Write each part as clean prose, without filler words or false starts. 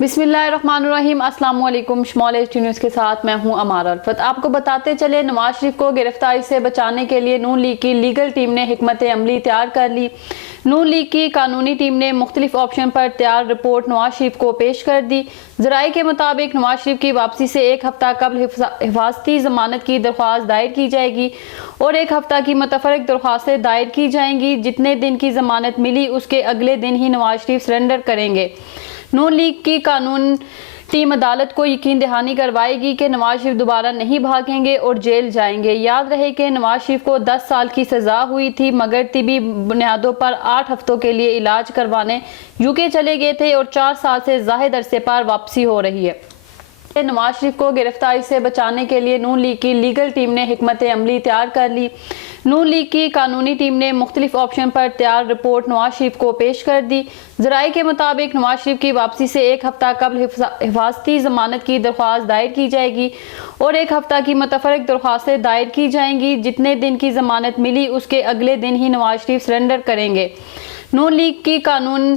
बिस्मिल्लाहिर्रहमानिर्रहीम। अस्सलाम वालेकुम। शमाल एचडी न्यूज़ के साथ मैं हूं अमार अल्फत। आपको बताते चले, नवाज शरीफ को गिरफ्तारी से बचाने के लिए नून लीग की लीगल टीम ने हिकमत अमली तैयार कर ली। नून लीग की कानूनी टीम ने मुख्तलिफ ऑप्शन पर तैयार रिपोर्ट नवाज शरीफ को पेश कर दी। ज़राए के मुताबिक नवाज शरीफ की वापसी से एक हफ्ता कबल हिफाजती जमानत की दरख्वास्त दायर की जाएगी और एक हफ्ता की मुतफरक दरख्वास्तें दायर की जाएंगी। जितने दिन की जमानत मिली उसके अगले दिन ही नवाज शरीफ सरेंडर करेंगे। नून लीग की कानून टीम अदालत को यकीन दहानी करवाएगी कि नवाज शरीफ दोबारा नहीं भागेंगे और जेल जाएंगे। याद रहे कि नवाज शरीफ को 10 साल की सजा हुई थी, मगर तिबी बुनियादों पर 8 हफ्तों के लिए इलाज करवाने यूके चले गए थे और 4 साल से ज़ायद अरसे पर वापसी हो रही है। नवाज शरीफ को गिरफ्तारी से बचाने के लिए नून लीग की लीगल टीम ने हिकमत अमली तैयार कर ली। नून लीग की कानूनी टीम ने मुख्तलिफ ऑप्शन पर तैयार रिपोर्ट नवाज शरीफ को पेश कर दी। ज़राए के मुताबिक नवाज शरीफ की वापसी से एक हफ्ता कबल हिफाजती जमानत की दरख्वास्त दायर की जाएगी और एक हफ्ता की मुतफरक दरख्वास्तें दायर की जाएंगी। जितने दिन की जमानत मिली उसके अगले दिन ही नवाज शरीफ सरेंडर करेंगे। नून लीग की कानून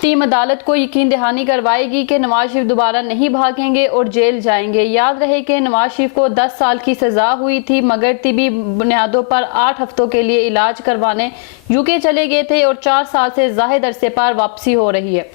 टीम अदालत को यकीन दहानी करवाएगी कि नवाज शरीफ दोबारा नहीं भागेंगे और जेल जाएंगे। याद रहे कि नवाज शरीफ को 10 साल की सजा हुई थी, मगर तिबी बुनियादों पर 8 हफ्तों के लिए इलाज करवाने यूके चले गए थे और 4 साल से ज़ायद अरसे पर वापसी हो रही है।